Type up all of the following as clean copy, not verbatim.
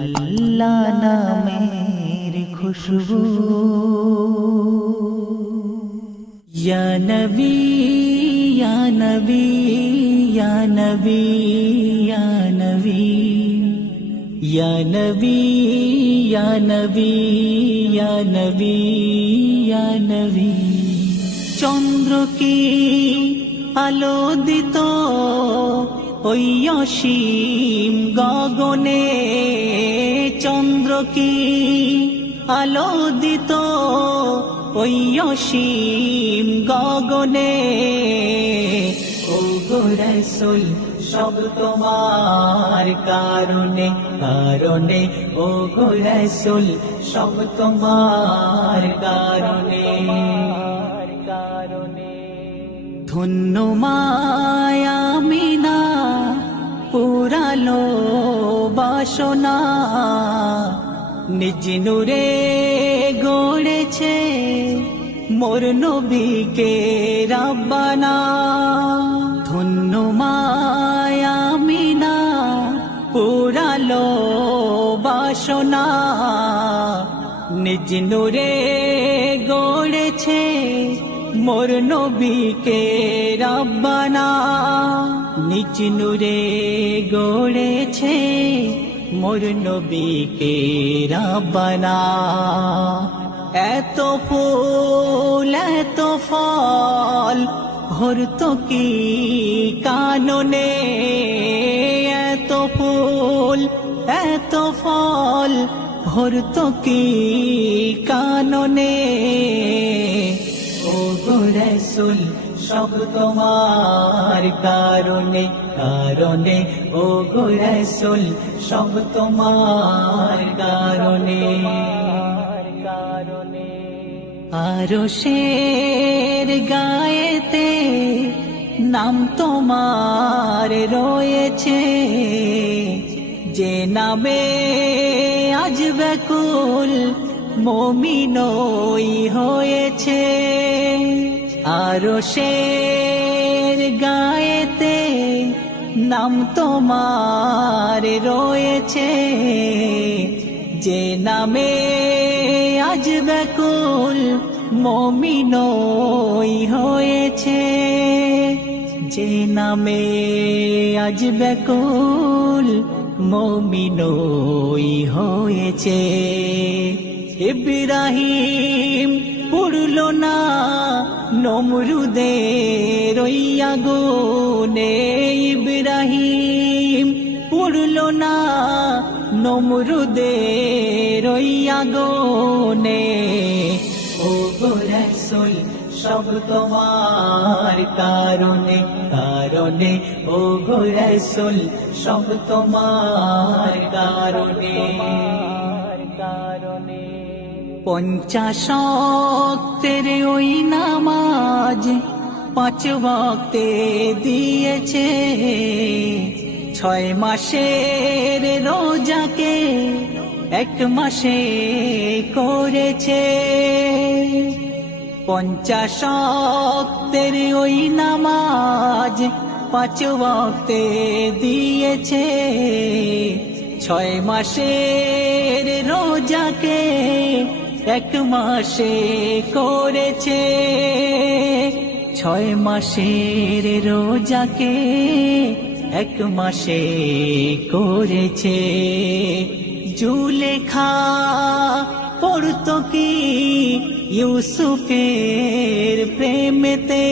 अल्लाह नामेर खुशबू या नबी या नबी या नबी या नबी या नबी या नबी या नबी या नबी चंद्र की আলো দিত ওই অসীম গগনে চন্দ্র কি আলো দিত ওই অসীম গগনে ও গো রাসূল সব তোমার কারণে কারণে ও গো রাসূল সব তোমার কারণে ধন্য মায়া মিনা পুরালো বাসনা নিজ নূরে গড়েছে মোর নবীকে রাব্বানা ধন্য মায়া মিনা পুরালো বাসনা নিজ নূরে গড়েছে মোর নবীকে রাব্বানা নিজ নূরে গড়েছে মোর নবীকে রাব্বানা এত ফুল এত ফল ভরত কি কাননে এত ফুল এত ফল ভরত কি কাননে ও গো রাসূল সব তোমার কারণে কারণে ও গো রাসূল সব তোমার কারণে আরশের গায়েতে নাম তোমার রয়েছে যে নামে আজ ব্যাকুল মুমিনই হয়েছে আরশের গায়েতে নাম তোমার রয়েছে যে নামে আজ ব্যাকুল মুমিনই হয়েছে যে নামে আজ ব্যাকুল মুমিনই হয়েছে ইব্রাহিম পুড়ল না নমরুদের ওই আগুনে ইব্রাহিম পুড়ল না নমরুদের ওই আগুনে ও গো রাসূল সব তোমার কারণে কারণে ও গো রাসূল সব তোমার কারণে পঞ্চাশক্তের ওই নামাজ 5 ওয়াক্তে দিয়েছে 6 মাসের রোজাকে 1 মাসে করেছে পঞ্চাশক্তের ওই নামাজ 5 ওয়াক্তে দিয়েছে 6 মাসের রোজাকে 1 মাসে করেছে 6 মাসের রোজাকে 1 মাসে করেছে জুলেখা পড়তো কি ইউসুফের প্রেমেতে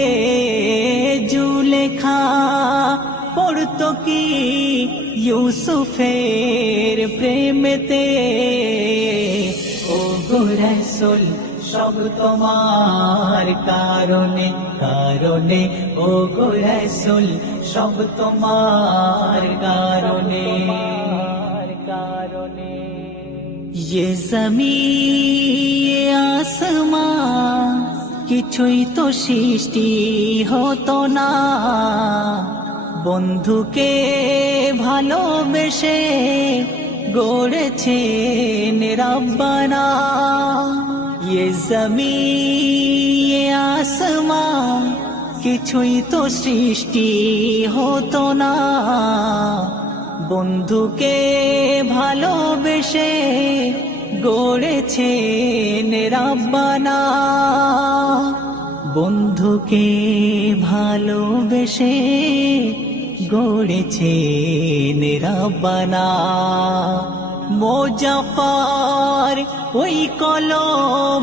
জুলেখা পড়তো কি ইউসুফের প্রেমেতে ও গো রাসূল সব তোমার কারণে কারণে ও গো রাসূল সব তোমার কারণে ये ज़मीन ये आसमां কিছুই তো সৃষ্টি হতো না বন্ধুকে ভালোবেসে গড়েছেন রাব্বানা ये ज़मीन ये आसमां কিছুই তো সৃষ্টি হতো না বন্ধুকে ভালোবেসে ভালোবেসে গড়েছেন রাব্বানা, বন্ধুকে ভালোবেসে গড়েছেন রাব্বানা। মোজাফফর ওই কলম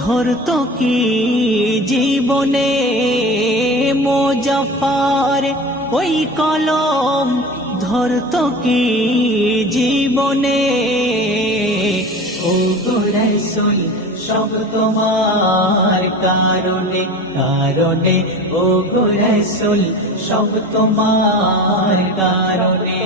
ধরতো কি জীবনে, মোজাফফর ওই কলম ধরতো কি জীবনে। ও গো রাসূল সব তোমার কারণে কারণে, ও গো রাসূল সব তোমার কারণে।